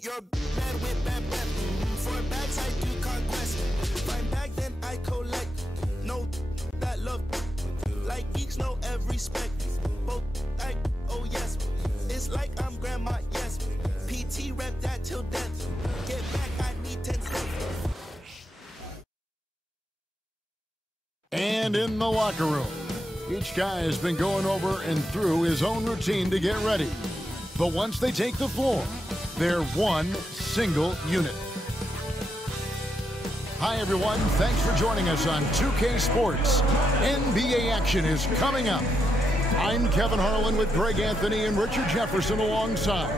You're bad with bad breath. For bags I do conquest. Find bag then I collect. No that love. Like geeks know every spec. Both like oh yes. It's like I'm grandma yes. PT rep that till death. Get back I need 10 steps. And in the locker room, each guy has been going over and through his own routine to get ready. But once they take the floor, they're one single unit. Hi, everyone. Thanks for joining us on 2K Sports. NBA action is coming up. I'm Kevin Harlan with Greg Anthony and Richard Jefferson alongside.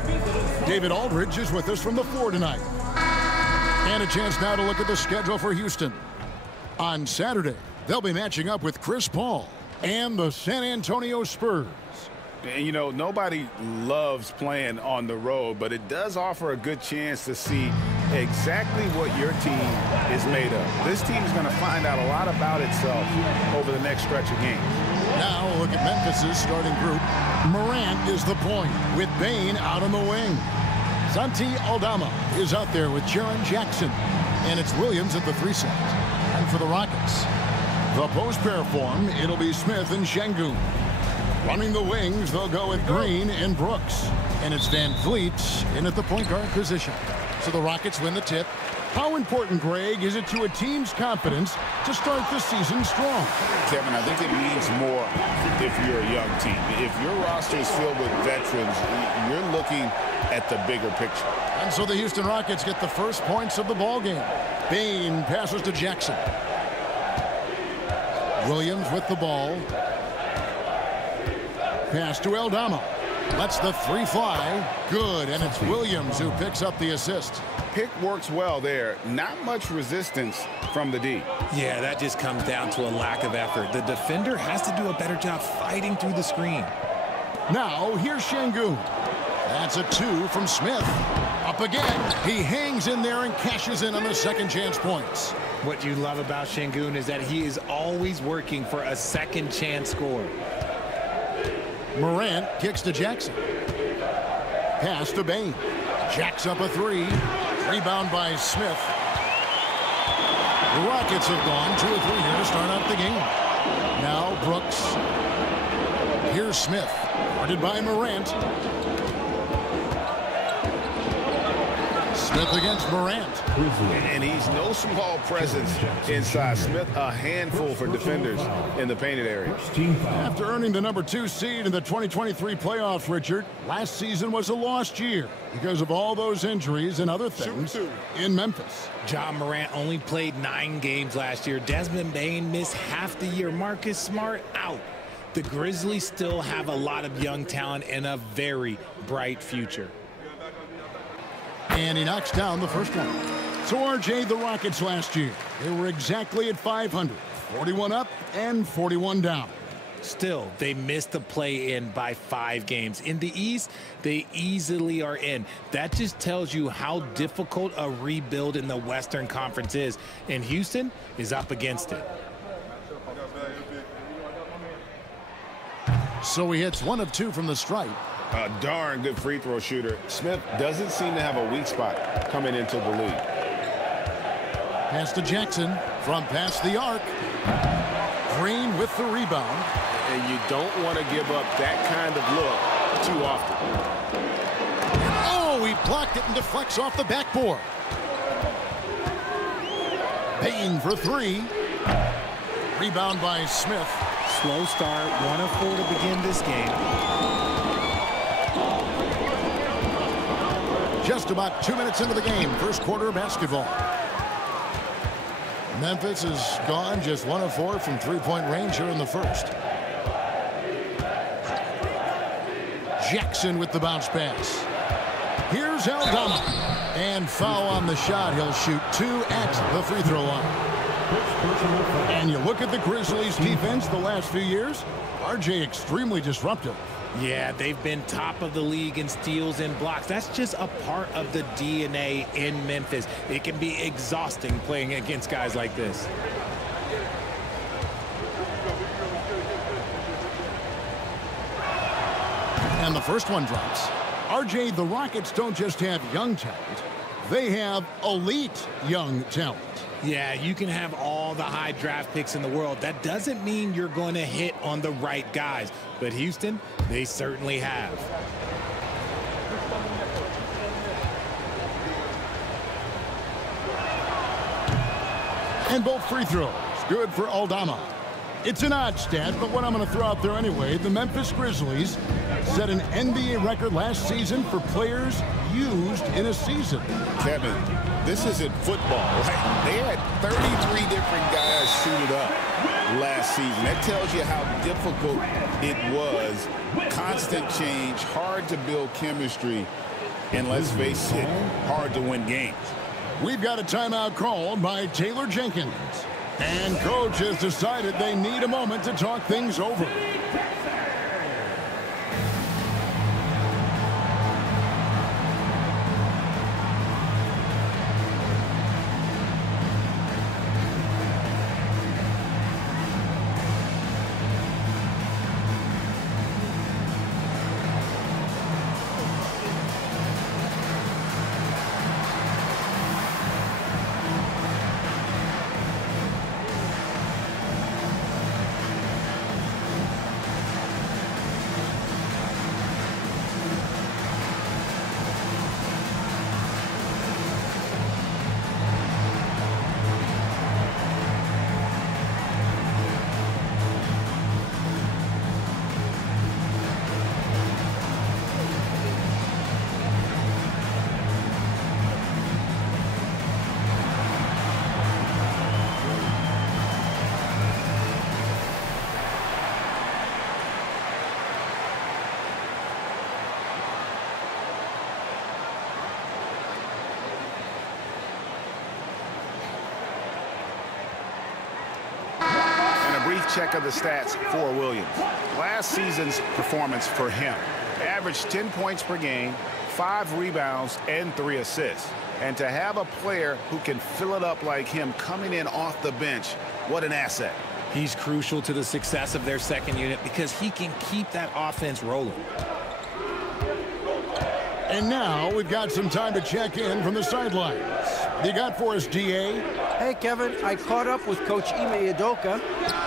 David Aldridge is with us from the floor tonight. And a chance now to look at the schedule for Houston. On Saturday, they'll be matching up with Chris Paul and the San Antonio Spurs. And, you know, nobody loves playing on the road, but it does offer a good chance to see exactly what your team is made of. This team is going to find out a lot about itself over the next stretch of games. Now look at Memphis' starting group. Morant is the point with Bane out on the wing. Santi Aldama is out there with Jaren Jackson. And it's Williams at the 3 slot. And for the Rockets, the post pair form, it'll be Smith and Şengün. Running the wings, they'll go with Green and Brooks. And it's Van Vliet in at the point guard position. So the Rockets win the tip. How important, Greg, is it to a team's confidence to start the season strong? Kevin, I think it means more if you're a young team. If your roster is filled with veterans, you're looking at the bigger picture. And so the Houston Rockets get the first points of the ballgame. Bane passes to Jackson. Williams with the ball. Pass to Aldama. Lets the 3 fly. Good, and it's Williams who picks up the assist. Pick works well there. Not much resistance from the D. Yeah, that just comes down to a lack of effort. The defender has to do a better job fighting through the screen. Now, here's Şengün. That's a 2 from Smith. Up again. He hangs in there and cashes in on the second chance points. What you love about Şengün is that he is always working for a second chance score. Morant kicks to Jackson. Pass to Bane. Jacks up a 3. Rebound by Smith. The Rockets have gone 2 or 3 here to start out the game. Now Brooks. Here's Smith. Guarded by Morant. Smith against Morant. And he's no small presence inside. Smith, a handful for defenders in the painted area. After earning the number 2 seed in the 2023 playoffs, Richard, last season was a lost year because of all those injuries and other things in Memphis. Ja Morant only played 9 games last year. Desmond Bane missed half the year. Marcus Smart out. The Grizzlies still have a lot of young talent and a very bright future. And he knocks down the first one. So, RJ, the Rockets last year, they were exactly at 500. 41 up and 41 down. Still, they missed the play-in by 5 games. In the East, they easily are in. That just tells you how difficult a rebuild in the Western Conference is. And Houston is up against it. So he hits 1 of 2 from the stripe. A darn good free throw shooter. Smith doesn't seem to have a weak spot coming into the league. Pass to Jackson from past the arc. Green with the rebound. And you don't want to give up that kind of look too often. Oh, he blocked it and deflects off the backboard. Bane for 3. Rebound by Smith. Slow start, 1 of 4 to begin this game. Just about 2 minutes into the game, first quarter of basketball. Memphis has gone just 1 of 4 from 3-point range here in the first. Jackson with the bounce pass. Here's Aldama. And foul on the shot. He'll shoot 2 at the free throw line. And you look at the Grizzlies defense the last few years, RJ extremely disruptive. Yeah, they've been top of the league in steals and blocks. That's just a part of the DNA in Memphis. It can be exhausting playing against guys like this. And the first one drops. RJ, the Rockets don't just have young talent. They have elite young talent. Yeah, you can have all the high draft picks in the world. That doesn't mean you're going to hit on the right guys. But Houston, they certainly have. And both free throws. Good for Aldama. It's an odd stat, but what I'm going to throw out there anyway, the Memphis Grizzlies set an NBA record last season for players used in a season. Kevin, this isn't football, right? They had 33 different guys suited up last season. That tells you how difficult it was. Constant change, hard to build chemistry, and let's face it, hard to win games. We've got a timeout called by Taylor Jenkins. And coach has decided they need a moment to talk things over. Check of the stats for Williams. Last season's performance for him. Averaged 10 points per game, 5 rebounds, and 3 assists. And to have a player who can fill it up like him coming in off the bench, what an asset. He's crucial to the success of their second unit because he can keep that offense rolling. And now we've got some time to check in from the sidelines. You got for us, DA? Hey, Kevin, I caught up with Coach Ime Udoka.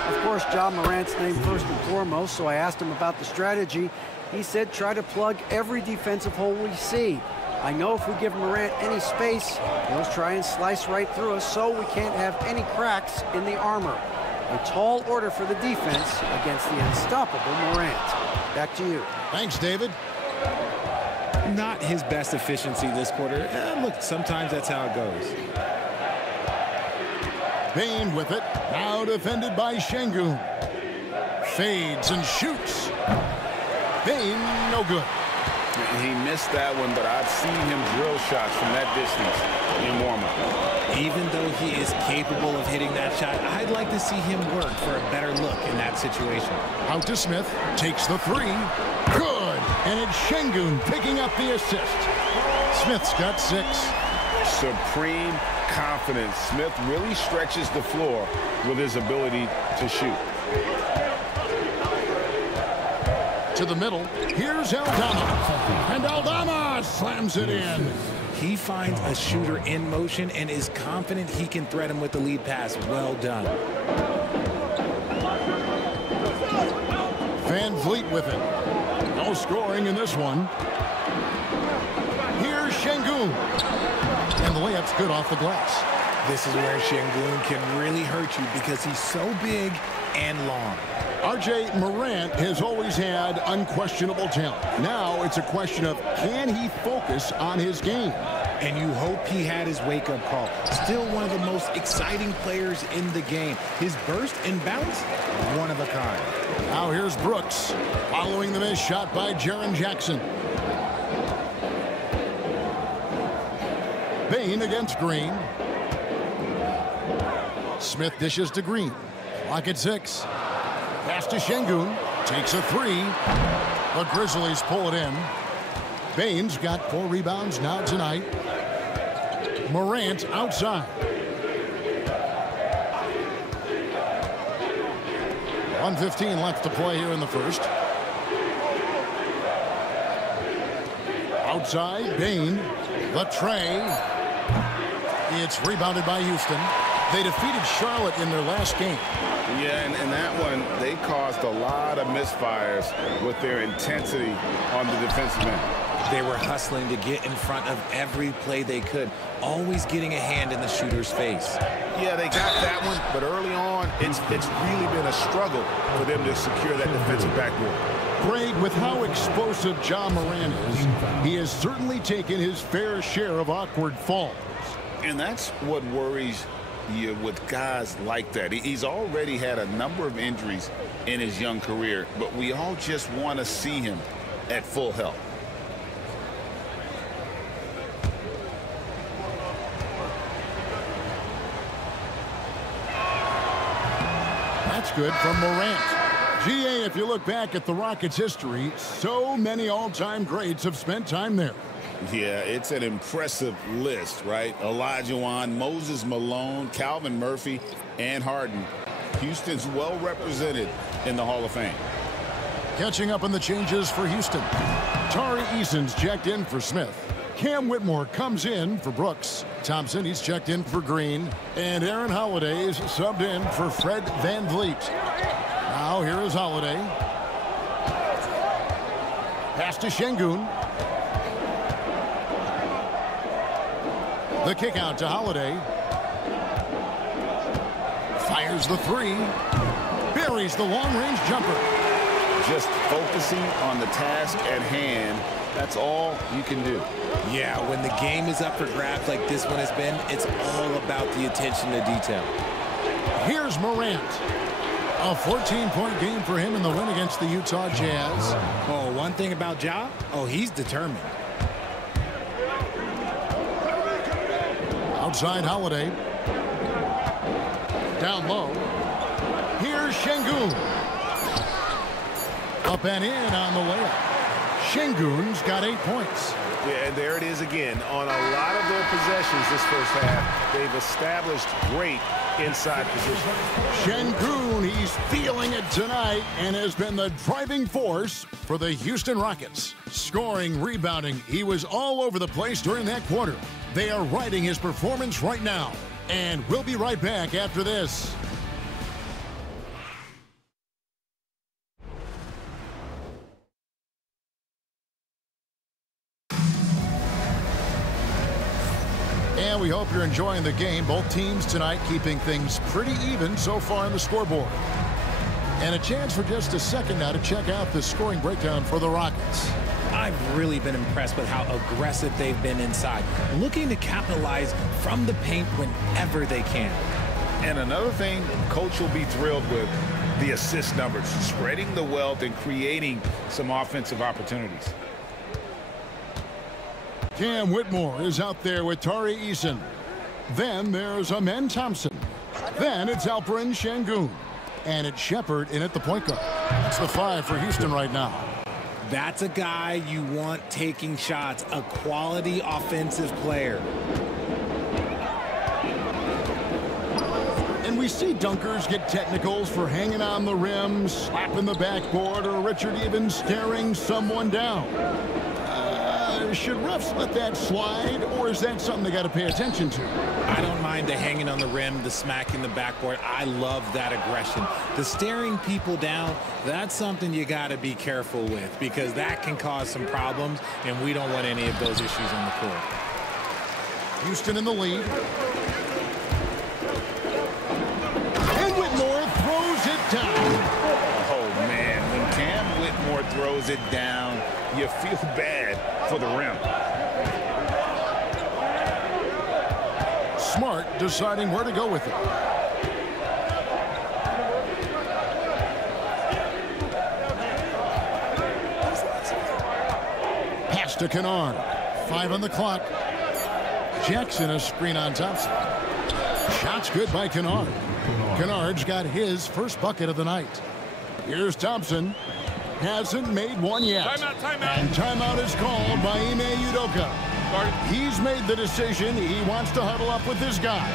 Of course, John Morant's name first and foremost, so I asked him about the strategy. He said try to plug every defensive hole we see. I know if we give Morant any space, he'll try and slice right through us, so we can't have any cracks in the armor. A tall order for the defense against the unstoppable Morant. Back to you. Thanks, David. Not his best efficiency this quarter. Look, sometimes that's how it goes. Bane with it. Now defended by Şengün. Fades and shoots. Bane, no good. He missed that one, but I've seen him drill shots from that distance in warm-up. Even though he is capable of hitting that shot, I'd like to see him work for a better look in that situation. Out to Smith. Takes the three. Good. And it's Şengün picking up the assist. Smith's got 6. Supreme confidence. Smith really stretches the floor with his ability to shoot. To the middle. Here's Aldama. And Aldama slams it in. He finds a shooter in motion and is confident he can thread him with the lead pass. Well done. Van Vliet with it. No scoring in this one. Here's Şengün. And the layup's good off the glass. This is where Şengün can really hurt you because he's so big and long. RJ, Morant has always had unquestionable talent. Now it's a question of can he focus on his game? And you hope he had his wake-up call. Still one of the most exciting players in the game. His burst and bounce, one of a kind. Now here's Brooks following the missed shot by Jaren Jackson. Bane against Green. Smith dishes to Green. Clock at 6. Pass to Şengün. Takes a 3. The Grizzlies pull it in. Bane's got 4 rebounds now tonight. Morant outside. 1:15 left to play here in the first. outside. Bain. The tray. It's rebounded by Houston. They defeated Charlotte in their last game. Yeah, and in that one, they caused a lot of misfires with their intensity on the defensive end. They were hustling to get in front of every play they could, always getting a hand in the shooter's face. Yeah, they got that one, but early on, it's really been a struggle for them to secure that defensive backboard. Greg, with how explosive Ja Morant is, he has certainly taken his fair share of awkward falls. And that's what worries you with guys like that. He's already had a number of injuries in his young career, but we all just want to see him at full health. That's good from Morant. GA, if you look back at the Rockets' history, so many all-time greats have spent time there. Yeah, it's an impressive list, right? Olajuwon, Moses Malone, Calvin Murphy, and Harden. Houston's well represented in the Hall of Fame. Catching up on the changes for Houston. Tari Eason's checked in for Smith. Cam Whitmore comes in for Brooks. Thompson, he's checked in for Green. And Aaron Holiday's subbed in for Fred VanVleet. Now here is Holiday. Pass to Şengün. The kick out to Holiday. Fires the three. Buries the long-range jumper. Just focusing on the task at hand, that's all you can do. Yeah, when the game is up for grabs like this one has been, it's all about the attention to detail. Here's Morant. A 14-point game for him in the win against the Utah Jazz. Oh, one thing about Ja, he's determined. Outside Holiday. Down low. Here's Şengün. Up and in on the layup. Şengün's got 8 points. Yeah, and there it is again. On a lot of their possessions this first half, they've established great inside position. Şengün, he's feeling it tonight and has been the driving force for the Houston Rockets. Scoring, rebounding, he was all over the place during that quarter. They are riding his performance right now. And we'll be right back after this. And we hope you're enjoying the game. Both teams tonight keeping things pretty even so far on the scoreboard. And a chance for just a second now to check out the scoring breakdown for the Rockets. I've really been impressed with how aggressive they've been inside, looking to capitalize from the paint whenever they can. And another thing Coach will be thrilled with, the assist numbers, spreading the wealth and creating some offensive opportunities. Cam Whitmore is out there with Tari Eason. Then there's Amen Thompson. Then it's Alperen Şengün. And it's Shepard in at the point guard. That's the 5 for Houston right now. That's a guy you want taking shots, a quality offensive player. And we see dunkers get technicals for hanging on the rim, slapping the backboard, or Richard even staring someone down. Should refs let that slide, or is that something they got to pay attention to? I don't mind the hanging on the rim, the smacking the backboard. I love that aggression. The staring people down, that's something you got to be careful with because that can cause some problems, and we don't want any of those issues on the court. Houston in the lead. And Whitmore throws it down. Oh, man, when Cam Whitmore throws it down, you feel bad for the rim. Smart deciding where to go with it. Pass to Kennard. 5 on the clock. Jackson a screen on Thompson. Shot's good by Kennard. Kennard's got his first bucket of the night. Here's Thompson. Hasn't made one yet. Timeout. And timeout is called by Ime Udoka. He's made the decision. He wants to huddle up with his guys.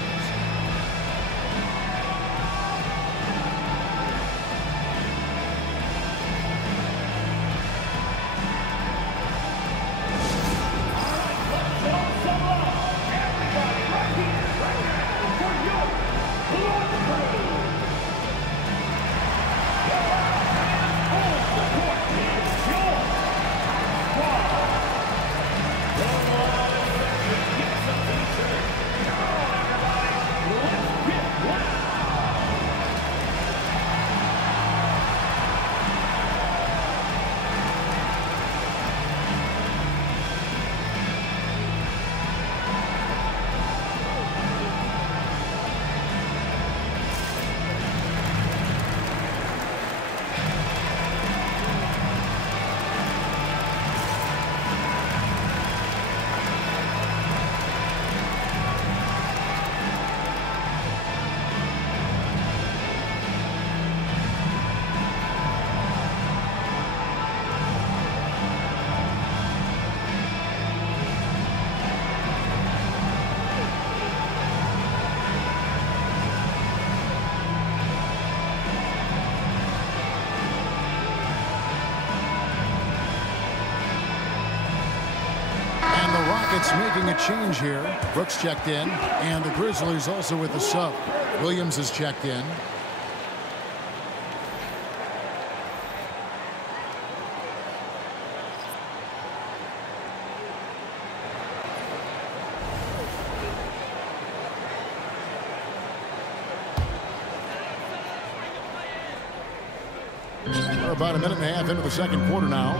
Rockets making a change here. Brooks checked in, and the Grizzlies also with the sub. Williams is checked in. We're about a minute and a half into the second quarter now.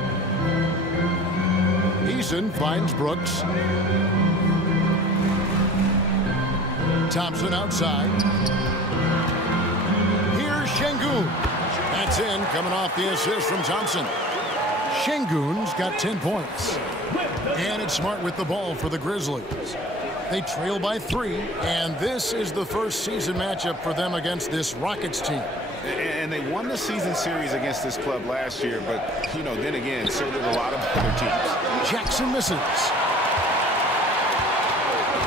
Eason finds Brooks. Thompson outside. Here's Şengün. That's in, coming off the assist from Thompson. Şengün's got 10 points. And it's Smart with the ball for the Grizzlies. They trail by 3, and this is the first season matchup for them against this Rockets team. And they won the season series against this club last year, but, you know, then again, so did a lot of other teams. Jackson misses.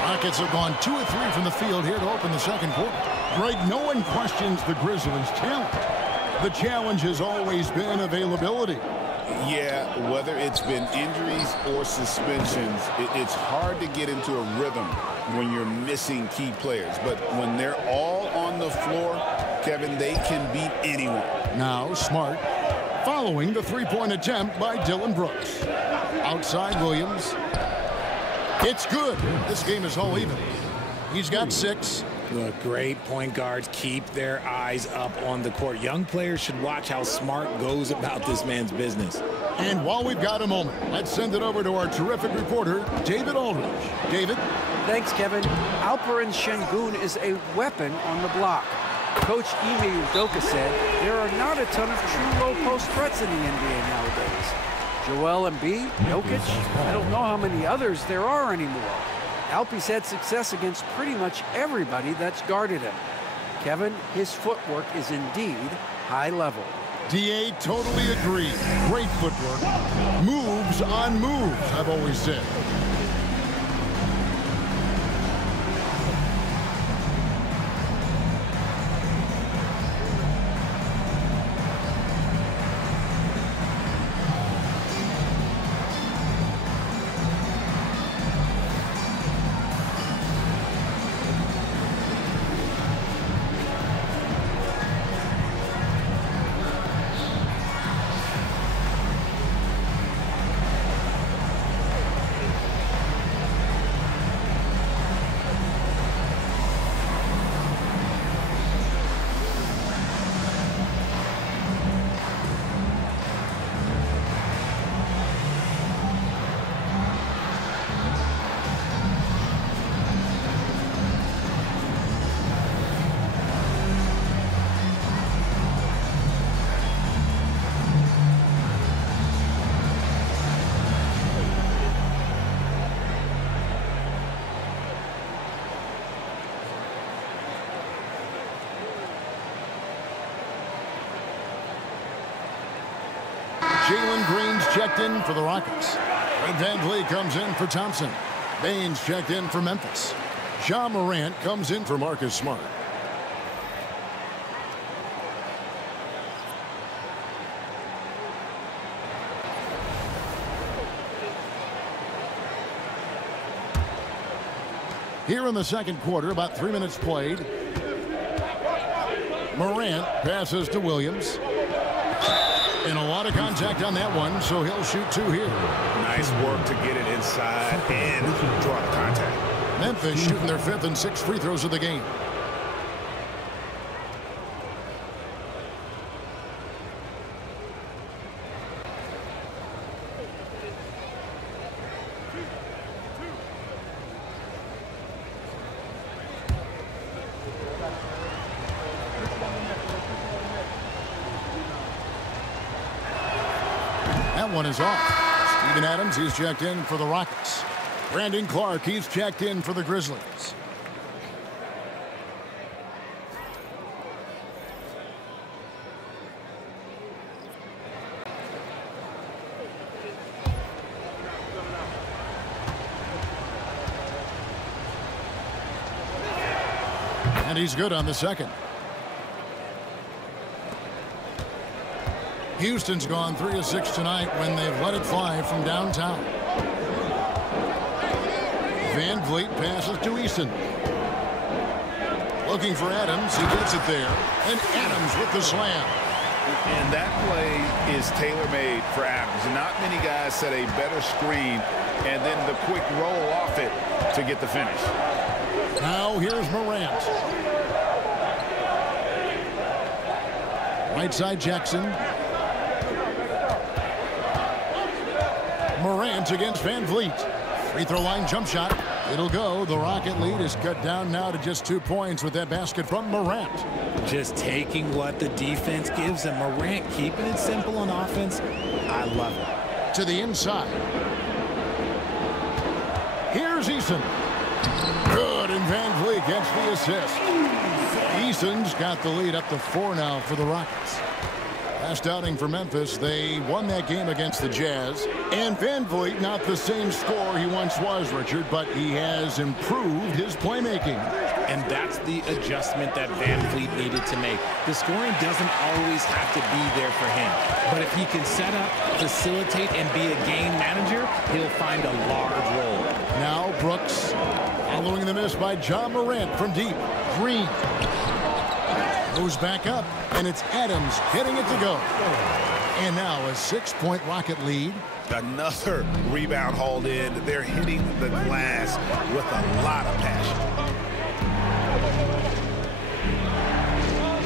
Rockets have gone 2 of 3 from the field here to open the second quarter. Greg, no one questions the Grizzlies' talent. The challenge has always been availability. Yeah, whether it's been injuries or suspensions, it's hard to get into a rhythm when you're missing key players. But when they're all on the floor, Kevin, they can beat anyone. Now Smart following the three-point attempt by Dillon Brooks. Outside Williams. It's good. This game is all even. He's got 6. Look, great point guards keep their eyes up on the court. Young players should watch how Smart goes about this man's business. And while we've got a moment, let's send it over to our terrific reporter, David Aldridge. David? Thanks, Kevin. Alperen Şengün is a weapon on the block. Coach Ime Udoka said there are not a ton of true low-post threats in the NBA nowadays. Joel Embiid, Jokic, I don't know how many others there are anymore. Alpe's had success against pretty much everybody that's guarded him. Kevin, his footwork is indeed high level. DA totally agreed. Great footwork. Moves on moves, I've always said. Jalen Green's checked in for the Rockets. Fred VanVleet comes in for Thompson. Baines checked in for Memphis. Ja Morant comes in for Marcus Smart. Here in the second quarter, about 3 minutes played. Morant passes to Williams. And a lot of contact on that one, so he'll shoot 2 here. Nice work to get it inside and draw the contact. Memphis shooting their 5th and 6th free throws of the game. That one is off. Steven Adams, he's checked in for the Rockets. Brandon Clark, he's checked in for the Grizzlies. And he's good on the second. Houston's gone 3 of 6 tonight when they've let it fly from downtown. Van Vliet passes to Eason. Looking for Adams. He gets it there. And Adams with the slam. And that play is tailor-made for Adams. Not many guys set a better screen and then the quick roll off it to get the finish. Now here's Morant. Right side Jackson. Morant against Van Vliet. Free throw line jump shot. It'll go. The Rocket lead is cut down now to just 2 points with that basket from Morant. Just taking what the defense gives him. Morant keeping it simple on offense. I love it. To the inside. Here's Eason. Good, and Van Vliet gets the assist. Eason's got the lead up to 4 now for the Rockets. Last outing for Memphis, they won that game against the Jazz. And Van Vliet, not the same scorer he once was, Richard, but he has improved his playmaking. And that's the adjustment that Van Vliet needed to make. The scoring doesn't always have to be there for him. But if he can set up, facilitate, and be a game manager, he'll find a large role. Now Brooks, following the miss by John Morant from deep. Green goes back up, and it's Adams getting it to go. And now a 6-point Rocket lead. Another rebound hauled in. They're hitting the glass with a lot of passion.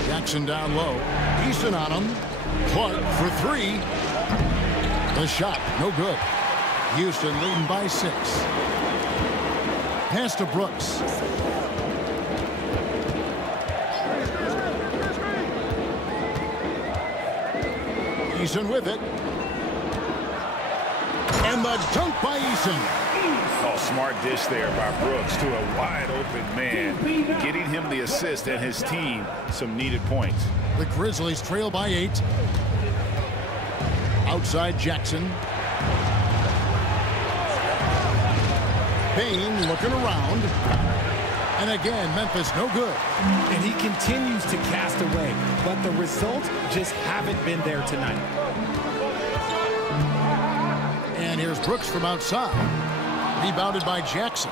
Jackson down low. Eason on him. Clark for 3. The shot, no good. Houston leading by 6. Pass to Brooks. Eason with it. And the dunk by Eason. Oh, smart dish there by Brooks to a wide open man, getting him the assist and his team some needed points. The Grizzlies trail by 8. Outside Jackson. Payne looking around. And again, Memphis no good. And he continues to cast away, but the results just haven't been there tonight. And here's Brooks from outside. Rebounded by Jackson.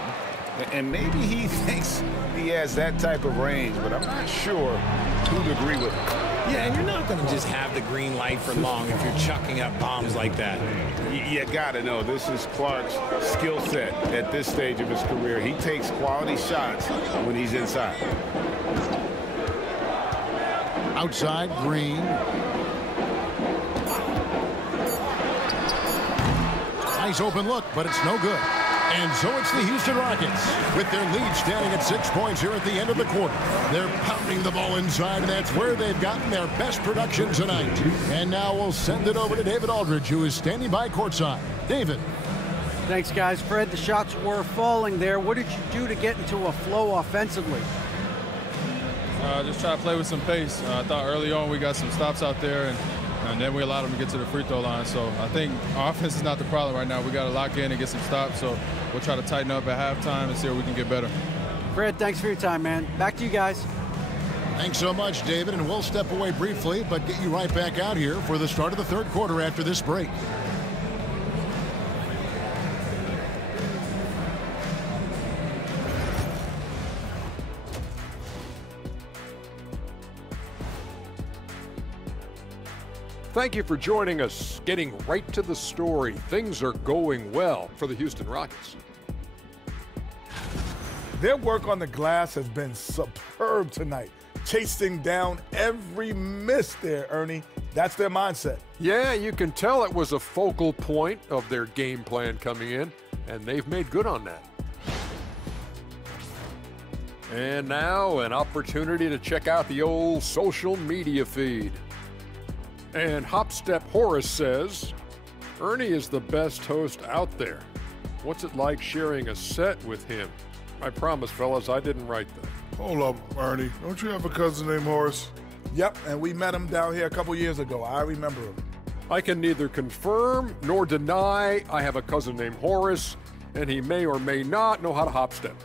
And maybe he thinks he has that type of range, but I'm not sure who'd agree with him. Yeah, and you're not going to just have the green light for long if you're chucking up bombs like that. You got to know this is Clark's skill set at this stage of his career. He takes quality shots when he's inside. Outside, Green. Nice open look, but it's no good. And so it's the Houston Rockets with their lead standing at 6 points here at the end of the quarter. They're pounding the ball inside, and that's where they've gotten their best production tonight. And now we'll send it over to David Aldridge, who is standing by courtside. David. Thanks, guys. Fred, the shots were falling there. What did you do to get into a flow offensively? Just try to play with some pace. I thought early on we got some stops out there, and then we allowed them to get to the free throw line. So I think our offense is not the problem right now. We got to lock in and get some stops. So we'll try to tighten up at halftime and see if we can get better. Fred, thanks for your time, man. Back to you guys. Thanks so much, David. And we'll step away briefly, but get you right back out here for the start of the third quarter after this break. Thank you for joining us. Getting right to the story. Things are going well for the Houston Rockets. Their work on the glass has been superb tonight. Chasing down every miss there, Ernie. That's their mindset. Yeah, you can tell it was a focal point of their game plan coming in, and they've made good on that. And now an opportunity to check out the old social media feed. And Hopstep Horace says, Ernie is the best host out there. What's it like sharing a set with him? I promise, fellas, I didn't write that. Hold up, Ernie. Don't you have a cousin named Horace? Yep, and we met him down here a couple years ago. I remember him. I can neither confirm nor deny I have a cousin named Horace, and he may or may not know how to hopstep.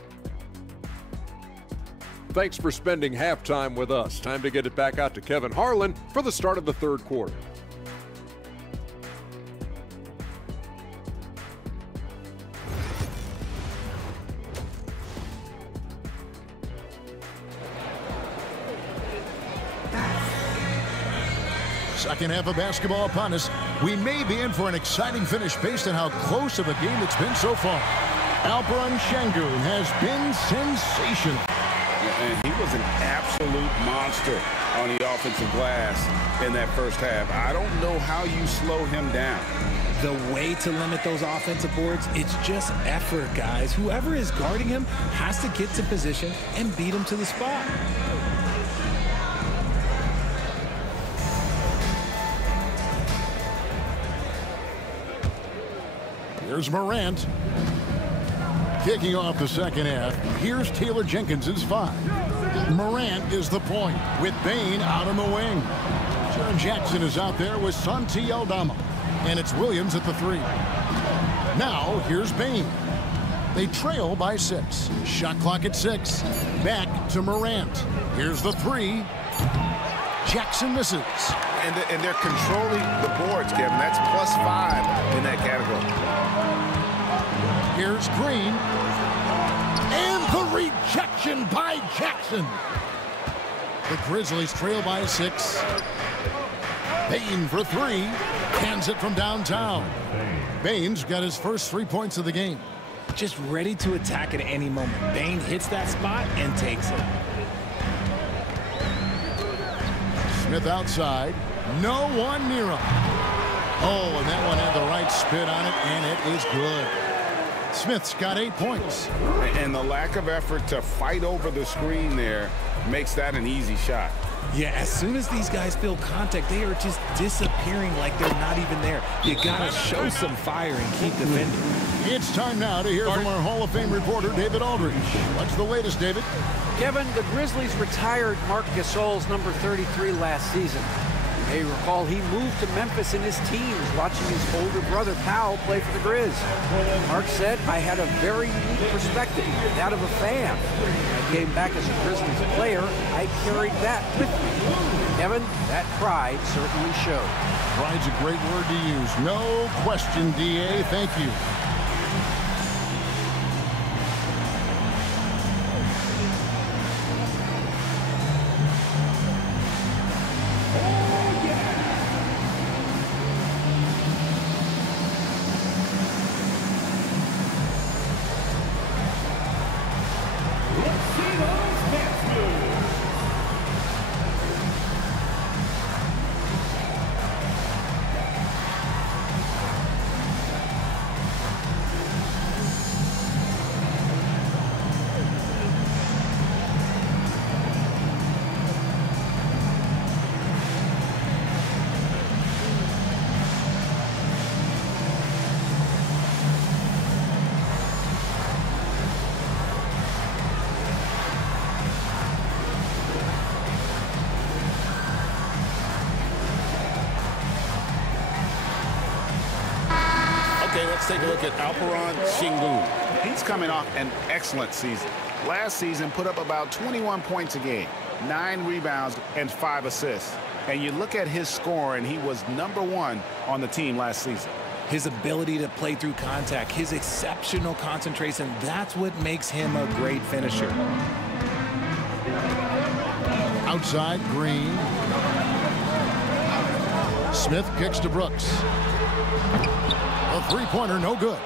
Thanks for spending halftime with us. Time to get it back out to Kevin Harlan for the start of the third quarter. Second half of basketball upon us. We may be in for an exciting finish based on how close of a game it's been so far. Alperen Sengun has been sensational. And he was an absolute monster on the offensive glass in that first half. I don't know how you slow him down. The way to limit those offensive boards, it's just effort, guys. Whoever is guarding him has to get to position and beat him to the spot. Here's Morant. Kicking off the second half, here's Taylor Jenkins's 5. Morant is the point with Bane out on the wing. Jaren Jackson is out there with Santi Aldama. And it's Williams at the 3. Now, here's Bane. They trail by 6. Shot clock at 6. Back to Morant. Here's the 3. Jackson misses. And they're controlling the boards, Kevin. That's +5 in that category. Here's Green. And the rejection by Jackson. The Grizzlies trail by 6. Bane for 3. Hands it from downtown. Bane's got his first 3 points of the game. Just ready to attack at any moment. Bane hits that spot and takes it. Smith outside. No one near him. Oh, and that one had the right spin on it, and it is good. Smith's got 8 points. And the lack of effort to fight over the screen there makes that an easy shot. Yeah, as soon as these guys feel contact, they are just disappearing like they're not even there. You gotta show some fire and keep defending. It's time now to hear from our Hall of Fame reporter, David Aldridge. What's the latest, David? Kevin, the Grizzlies retired Marc Gasol's number 33 last season. You may recall he moved to Memphis in his teens, watching his older brother Powell play for the Grizz. Marc said, "I had a very unique perspective, that of a fan. I came back as a Grizzlies player. I carried that with me." Kevin, that pride certainly showed. Pride's a great word to use. No question, DA. Thank you. Okay, let's take a look at Alperen Sengun. He's coming off an excellent season. Last season put up about 21 points a game, 9 rebounds, and 5 assists. And you look at his score, and he was #1 on the team last season. His ability to play through contact, his exceptional concentration, that's what makes him a great finisher. Outside, Green. Smith kicks to Brooks. A three-pointer, no good.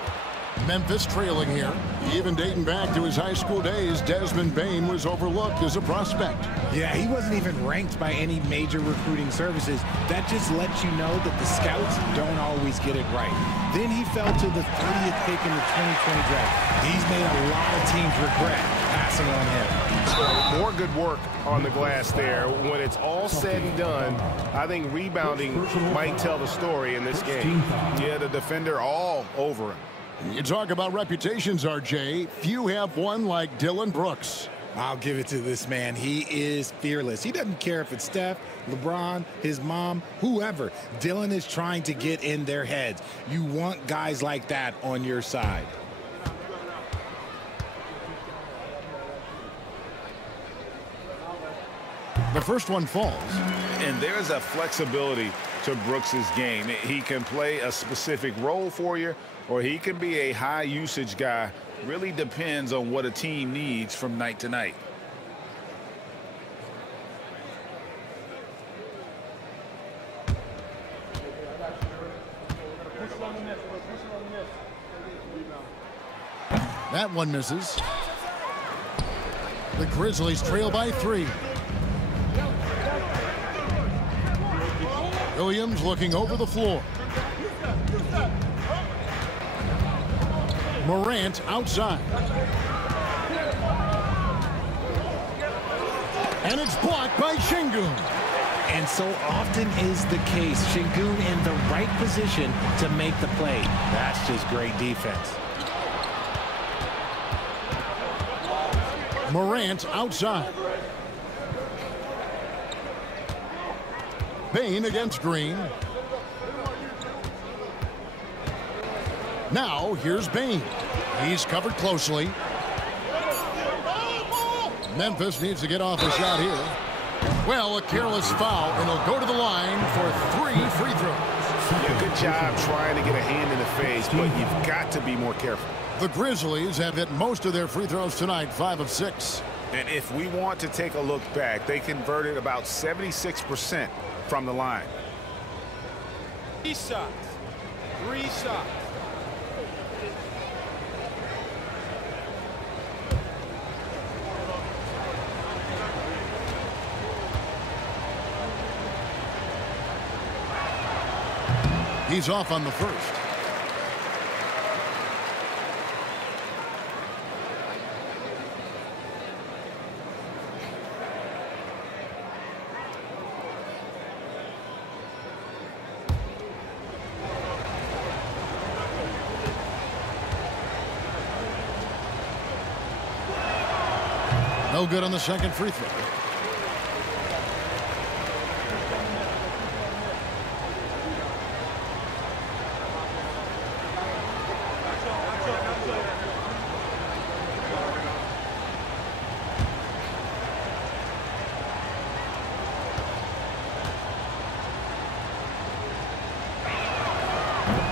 Memphis trailing here. Even dating back to his high school days, Desmond Bane was overlooked as a prospect. Yeah, he wasn't even ranked by any major recruiting services. That just lets you know that the scouts don't always get it right. Then he fell to the 30th pick in the 2020 draft. He's made a lot of teams regret passing on him. More good work on the glass there. When it's all said and done, I think rebounding might tell the story in this game. Yeah, the defender all over him. You talk about reputations, RJ. Few have one like Dylan Brooks. I'll give it to this man. He is fearless. He doesn't care if it's Steph, LeBron, his mom, whoever. Dylan is trying to get in their heads. You want guys like that on your side. The first one falls. And there's a flexibility to Brooks's game. He can play a specific role for you, or he can be a high usage guy. Really depends on what a team needs from night to night. That one misses. The Grizzlies trail by 3. Williams looking over the floor. Morant outside. And it's blocked by Şengün. And so often is the case. Şengün in the right position to make the play. That's just great defense. Morant outside. Bane against Green. Now here's Bane. He's covered closely. Memphis needs to get off a shot here. Well, a careless foul, and he'll go to the line for 3 free throws. Yeah, good job trying to get a hand in the face, but you've got to be more careful. The Grizzlies have hit most of their free throws tonight, 5 of 6. And if we want to take a look back, they converted about 76% from the line. 3 shots. 3 shots. He's off on the first. No good on the second free throw.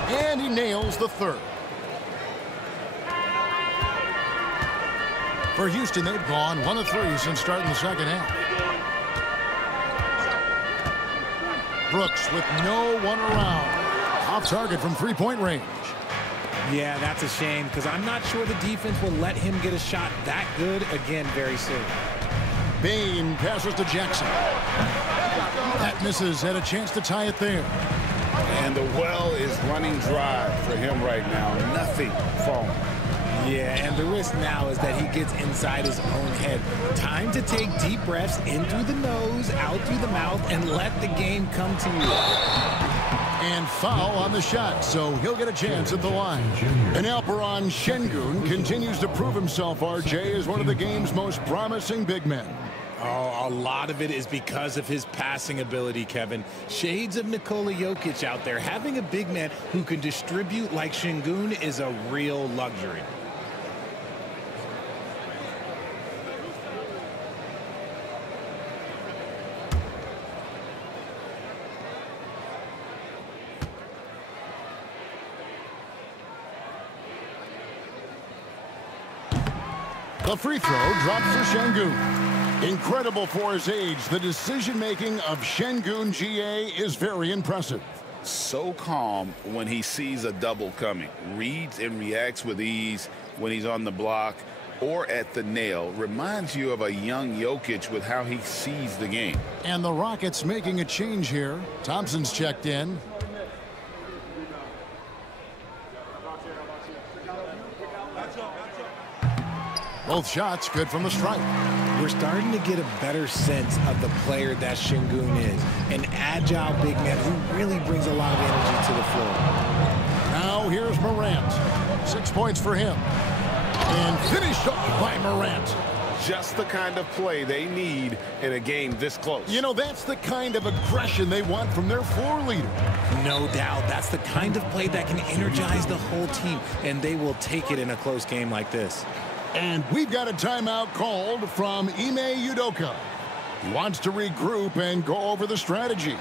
And he nails the third. For Houston, they've gone 1 of 3 since starting the second half. Brooks with no one around. Off target from 3-point range. Yeah, that's a shame because I'm not sure the defense will let him get a shot that good again very soon. Bane passes to Jackson. That misses. Had a chance to tie it there. And the well is running dry for him right now. Nothing falling. Yeah, and the risk now is that he gets inside his own head. Time to take deep breaths in through the nose, out through the mouth, and let the game come to you. And foul on the shot, so he'll get a chance at the line. And Alperen Şengün continues to prove himself, RJ, as one of the game's most promising big men. Oh, a lot of it is because of his passing ability, Kevin. Shades of Nikola Jokic out there. Having a big man who can distribute like Şengün is a real luxury. The free throw drops for Şengün. Incredible for his age. The decision-making of Şengün GA is very impressive. So calm when he sees a double coming. Reads and reacts with ease when he's on the block or at the nail. Reminds you of a young Jokic with how he sees the game. And the Rockets making a change here. Thompson's checked in. Both shots good from the stripe. We're starting to get a better sense of the player that Şengün is. An agile big man who really brings a lot of energy to the floor. Now here's Morant. 6 points for him. And finished off by Morant. Just the kind of play they need in a game this close. You know, that's the kind of aggression they want from their floor leader. No doubt. That's the kind of play that can energize the whole team, and they will take it in a close game like this. And we've got a timeout called from Ime Udoka. He wants to regroup and go over the strategy.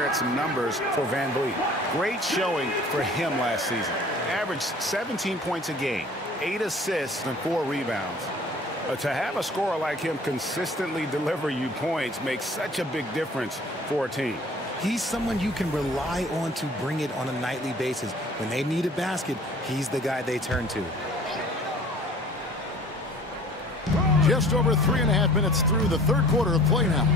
here at some numbers for Van Vliet. Great showing for him last season. Averaged 17 points a game, 8 assists, and 4 rebounds. To have a scorer like him consistently deliver you points makes such a big difference for a team. He's someone you can rely on to bring it on a nightly basis. When they need a basket, he's the guy they turn to. Just over 3.5 minutes through the third quarter of play now.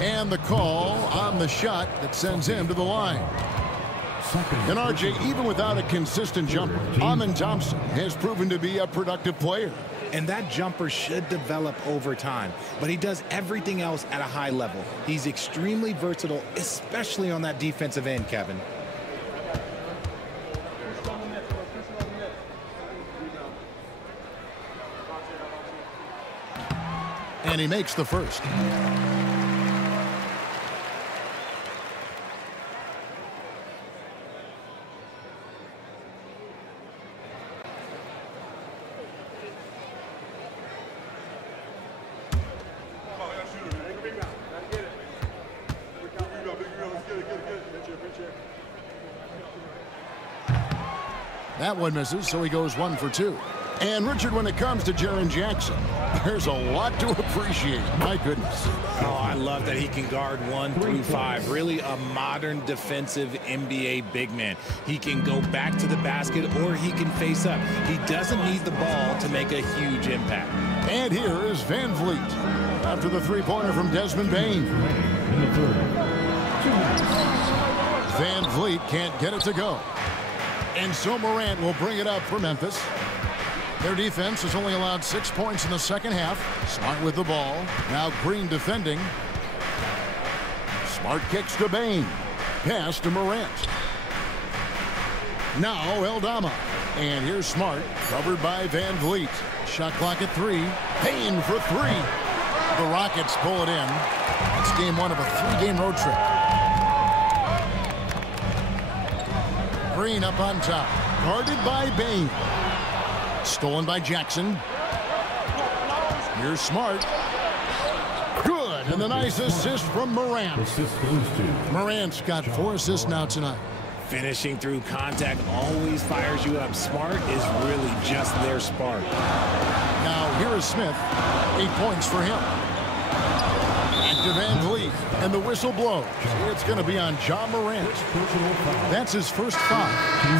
And the call on the shot that sends him to the line. And RJ, even without a consistent jumper, Amen Thompson has proven to be a productive player. And that jumper should develop over time. But he does everything else at a high level. He's extremely versatile, especially on that defensive end, Kevin. And he makes the first. That one misses, so he goes 1 for 2. And Richard, when it comes to Jaren Jackson, there's a lot to appreciate. My goodness. Oh, I love that he can guard 1 through 5. Really a modern defensive NBA big man. He can go back to the basket or he can face up. He doesn't need the ball to make a huge impact. And here is Van Vliet after the three-pointer from Desmond Bane. Van Vliet can't get it to go. And so Morant will bring it up for Memphis. Their defense has only allowed 6 points in the second half. Smart with the ball. Now Green defending. Smart kicks to Bane. Pass to Morant. Now Eldama. And here's Smart. Covered by Van Vliet. Shot clock at 3. Bane for 3. The Rockets pull it in. It's game 1 of a 3-game road trip. Green up on top. Guarded by Bane. Stolen by Jackson. Here's Smart. Good. And the nice assist from Morant. Morant's got 4 assists now tonight. Finishing through contact always fires you up. Smart is really just their spark. Now here is Smith. 8 points for him. To Van Vliet, and the whistle blows. It's going to be on Ja Morant. That's his first foul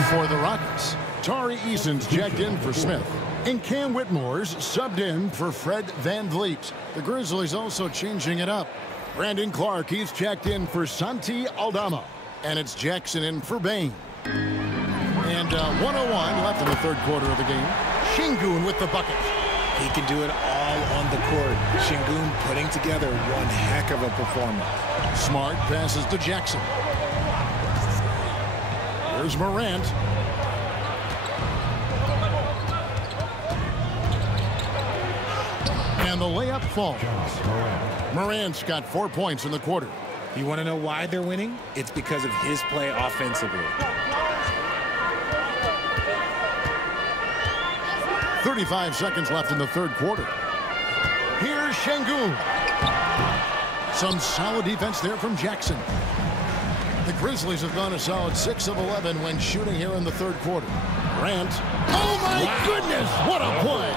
for the Rockets. Tari Eason's checked in for Smith, and Cam Whitmore's subbed in for Fred Van Vliet. The Grizzlies also changing it up. Brandon Clark, he's checked in for Santi Aldama, and it's Jackson in for Bane. And 1:01 left in the third quarter of the game. Şengün with the bucket. He can do it all on the court. Şengün putting together one heck of a performance. Smart passes to Jackson. Here's Morant. And the layup falls. Morant's got 4 points in the quarter. You want to know why they're winning? It's because of his play offensively. 35 seconds left in the third quarter. Here's Şengün. Some solid defense there from Jackson. The Grizzlies have gone a solid 6 of 11 when shooting here in the third quarter. Morant. Oh, my goodness. What a play.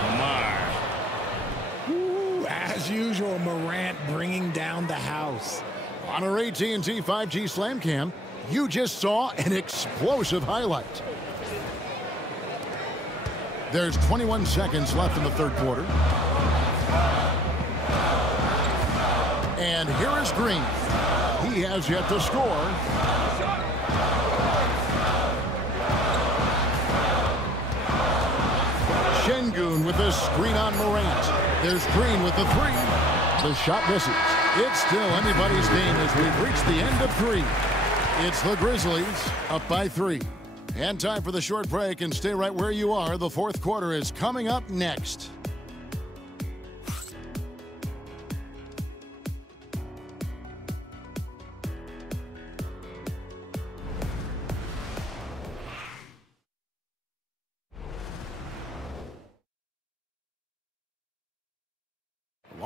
Ooh, as usual, Morant bringing down the house. On our AT&T 5G Slam Cam, you just saw an explosive highlight. There's 21 seconds left in the third quarter. And here is Green. He has yet to score. Şengün with a screen on Morant. There's Green with the 3. The shot misses. It's still anybody's game as we've reached the end of 3. It's the Grizzlies up by 3. And time for the short break, and stay right where you are. The fourth quarter is coming up next.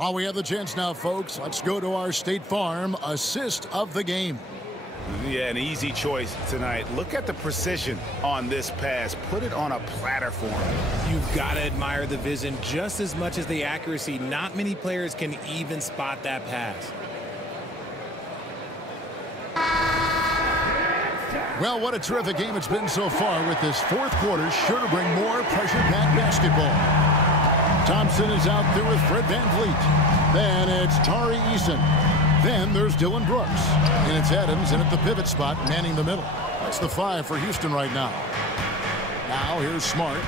While we have the chance now, folks, let's go to our State Farm assist of the game. Yeah, an easy choice tonight. Look at the precision on this pass. Put it on a platter for him. You've got to admire the vision just as much as the accuracy. Not many players can even spot that pass. Well, what a terrific game it's been so far, with this fourth quarter sure to bring more pressure-packed basketball. Thompson is out there with Fred VanVleet. Then it's Tari Eason. Then there's Dylan Brooks. And it's Adams in at the pivot spot, manning the middle. That's the 5 for Houston right now. Now here's Smart.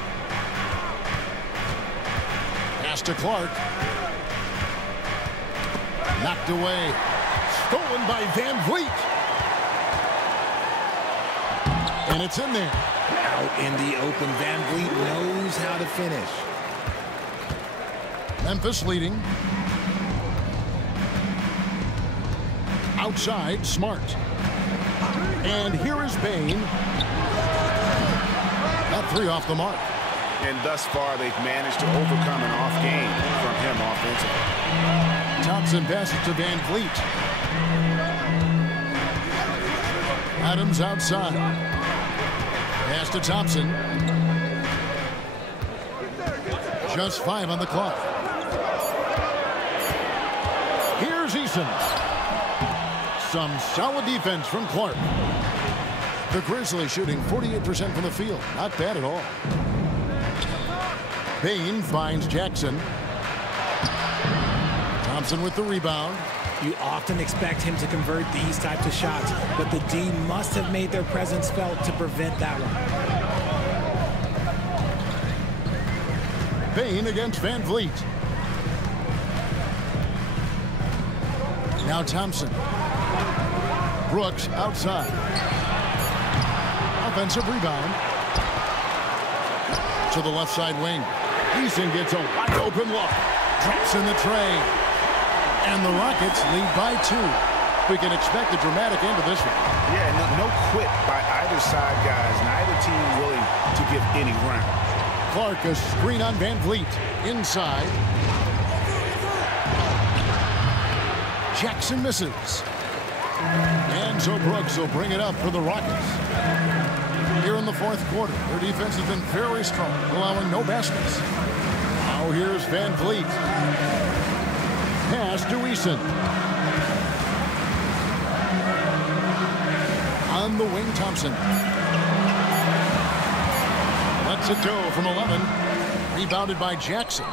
Pass to Clark. Knocked away. Stolen by VanVleet. And it's in there. Out in the open. VanVleet knows how to finish. Memphis leading. Outside, Smart. And here is Bain. That 3 off the mark. And thus far, they've managed to overcome an off game from him offensively. Thompson passes to VanVleet. Adams outside. Pass to Thompson. Just 5 on the clock. Here's Eason. Some solid defense from Clark. The Grizzlies shooting 48% from the field. Not bad at all. Bain finds Jackson. Thompson with the rebound. You often expect him to convert these types of shots, but the D must have made their presence felt to prevent that one. Bain against VanVleet. Now Thompson. Brooks outside. Offensive rebound. To the left side wing. Eason gets a wide open look. Drops in the tray. And the Rockets lead by 2. We can expect a dramatic end to this one. Yeah, no quit by either side, guys. Neither team willing to give any ground. Clark, a screen on VanVleet. Inside. Jackson misses. And so Brooks will bring it up for the Rockets. Here in the fourth quarter, their defense has been very strong, allowing no baskets. Now here's VanVleet. Pass to Eason. On the wing, Thompson. Lets it go from 11. Rebounded by Jackson.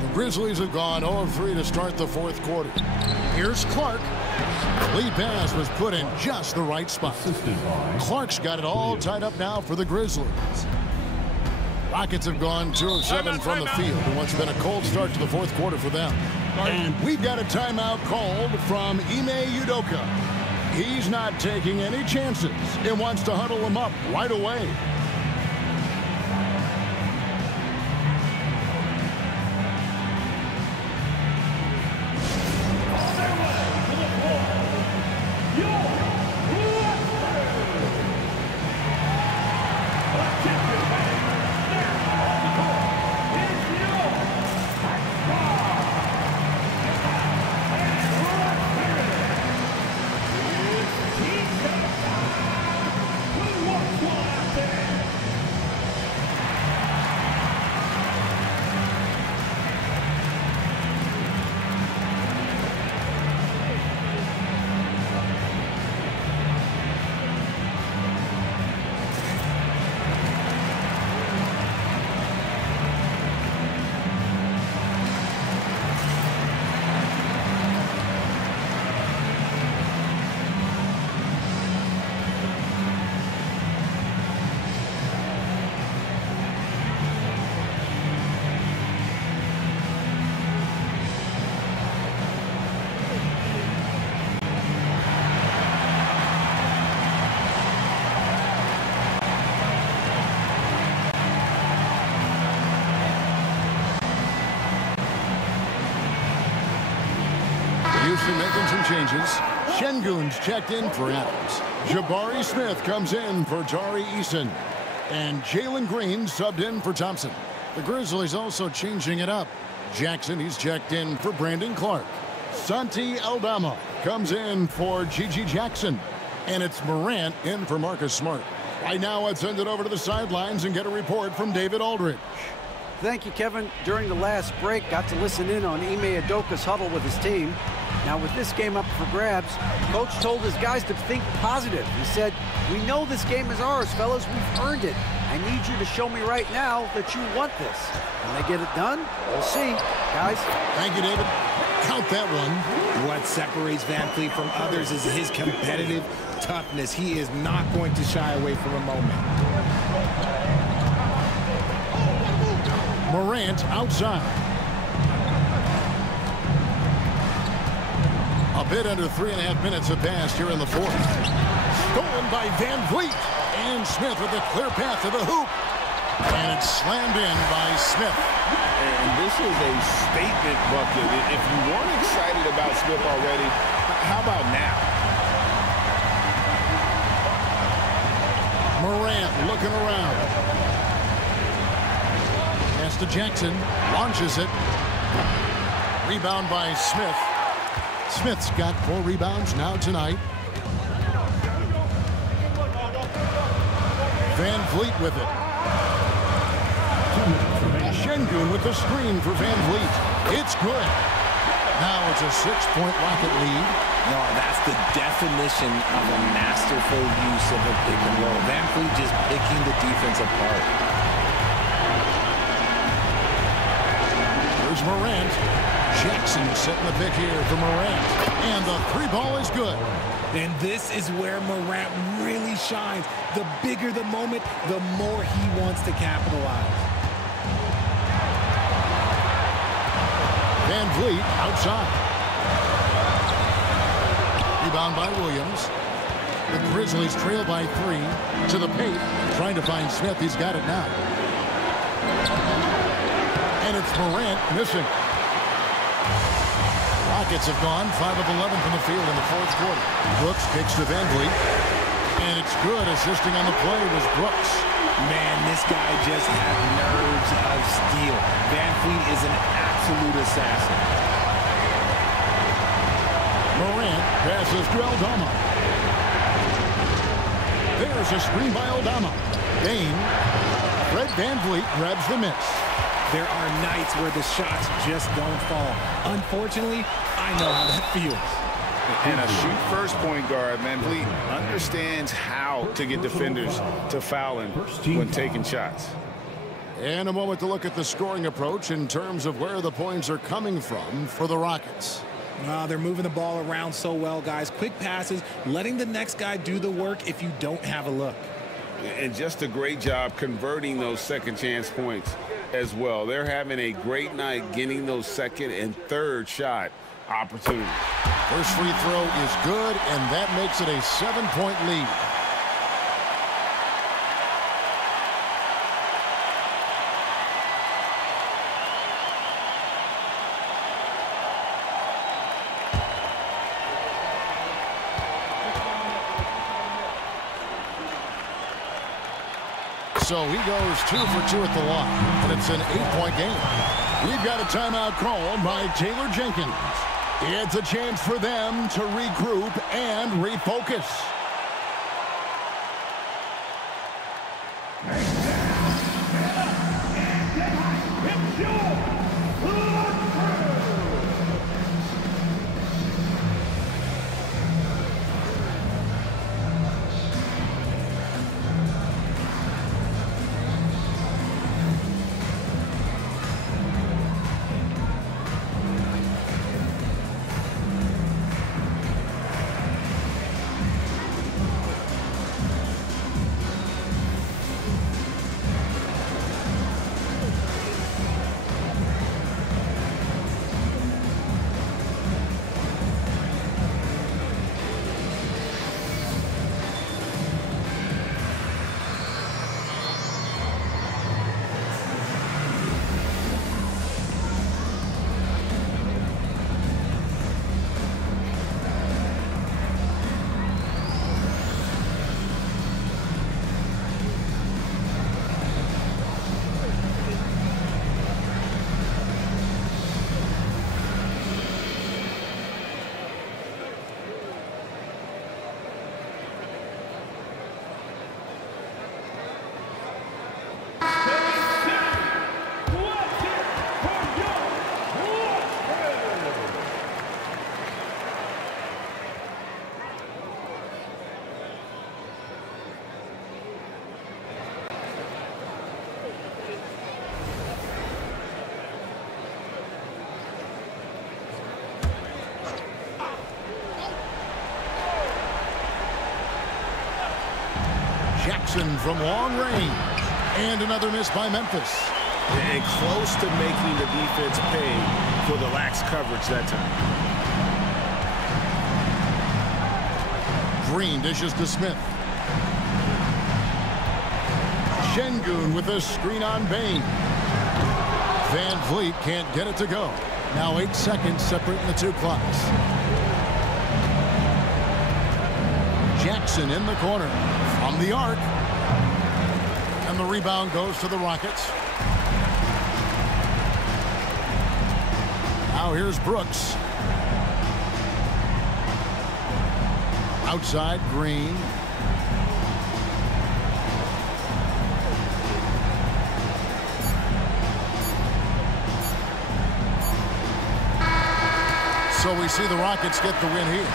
The Grizzlies have gone 0 of 3 to start the fourth quarter. Here's Clark. Lead pass was put in just the right spot. Clark's got it all tied up now for the Grizzlies. Rockets have gone 2 of 7 from the field in what's been a cold start to the fourth quarter for them. And we've got a timeout called from Ime Udoka. He's not taking any chances and wants to huddle them up right away. Making some changes. Şengün's checked in for Adams. Jabari Smith comes in for Tari Eason. And Jalen Green subbed in for Thompson. The Grizzlies also changing it up. Jackson, he's checked in for Brandon Clark. Santi Aldama comes in for Gigi Jackson. And it's Morant in for Marcus Smart. Right now, let's send it over to the sidelines and get a report from David Aldridge. Thank you, Kevin. During the last break, got to listen in on Ime Udoka's huddle with his team. Now, with this game up for grabs, Coach told his guys to think positive. He said, "We know this game is ours, fellas. We've earned it. I need you to show me right now that you want this. When they get it done, we'll see, guys." Thank you, David. Count that one. What separates Van Fleet from others is his competitive toughness. He is not going to shy away from a moment. Morant outside. A bit under 3.5 minutes have passed here in the fourth. Stolen by Van Vliet. And Smith with a clear path to the hoop. And it's slammed in by Smith. And this is a statement bucket. If you weren't excited about Smith already, how about now? Morant looking around. Pass to Jackson. Launches it. Rebound by Smith. Smith's got 4 rebounds now tonight. Van Vliet with it. Şengün with the screen for Van Vliet. It's good. Now it's a 6-point Rocket lead. No, that's the definition of a masterful use of a pick and roll. Van Fleet just picking the defense apart. Here's Morant. Jackson setting the pick here for Morant. And the 3-ball is good. And this is where Morant really shines. The bigger the moment, the more he wants to capitalize. Van Vliet outside. Rebound by Williams. The Grizzlies trail by 3 to the paint. Trying to find Smith. He's got it now. And it's Morant missing. Rockets have gone 5 of 11 from the field in the fourth quarter. Brooks kicks to Van Vliet. And it's good. Assisting on the play was Brooks. Man, this guy just has nerves of steel. Van Fleet is an absolute assassin. Morant passes to Aldama. There's a screen by Aldama. Dane. Fred Van Vliet grabs the miss. There are nights where the shots just don't fall. Unfortunately, I know how that feels. And a shoot-first point guard, Van Vliet, understands how to get defenders to foul him when taking shots. And a moment to look at the scoring approach in terms of where the points are coming from for the Rockets. They're moving the ball around so well, guys. Quick passes, letting the next guy do the work if you don't have a look. And just a great job converting those second chance points as well. They're having a great night getting those second and third shot opportunities. First free throw is good, and that makes it a 7-point lead. So he goes 2 for 2 at the line, and it's an 8-point game. We've got a timeout called by Taylor Jenkins. It's a chance for them to regroup and refocus. Jackson from long range. And another miss by Memphis. And close to making the defense pay for the lax coverage that time. Green dishes to Smith. Şengün with a screen on Bane. Van Vliet can't get it to go. Now 8 seconds separating the two clocks. Jackson in the corner from the arc. And the rebound goes to the Rockets. Now here's Brooks. Outside, Green. So we see the Rockets get the win here.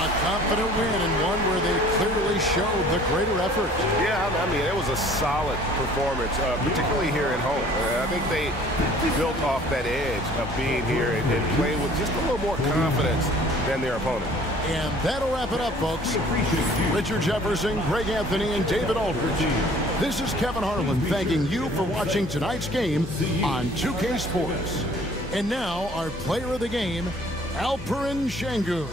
A confident win and one where they clearly showed the greater effort. Yeah, I mean, it was a solid performance, particularly here at home. I think they built off that edge of being here and playing with just a little more confidence than their opponent. And that'll wrap it up, folks. Richard Jefferson, Greg Anthony, and David Aldridge. This is Kevin Harlan thanking you for watching tonight's game on 2K Sports. And now our player of the game, Alperen Şengün.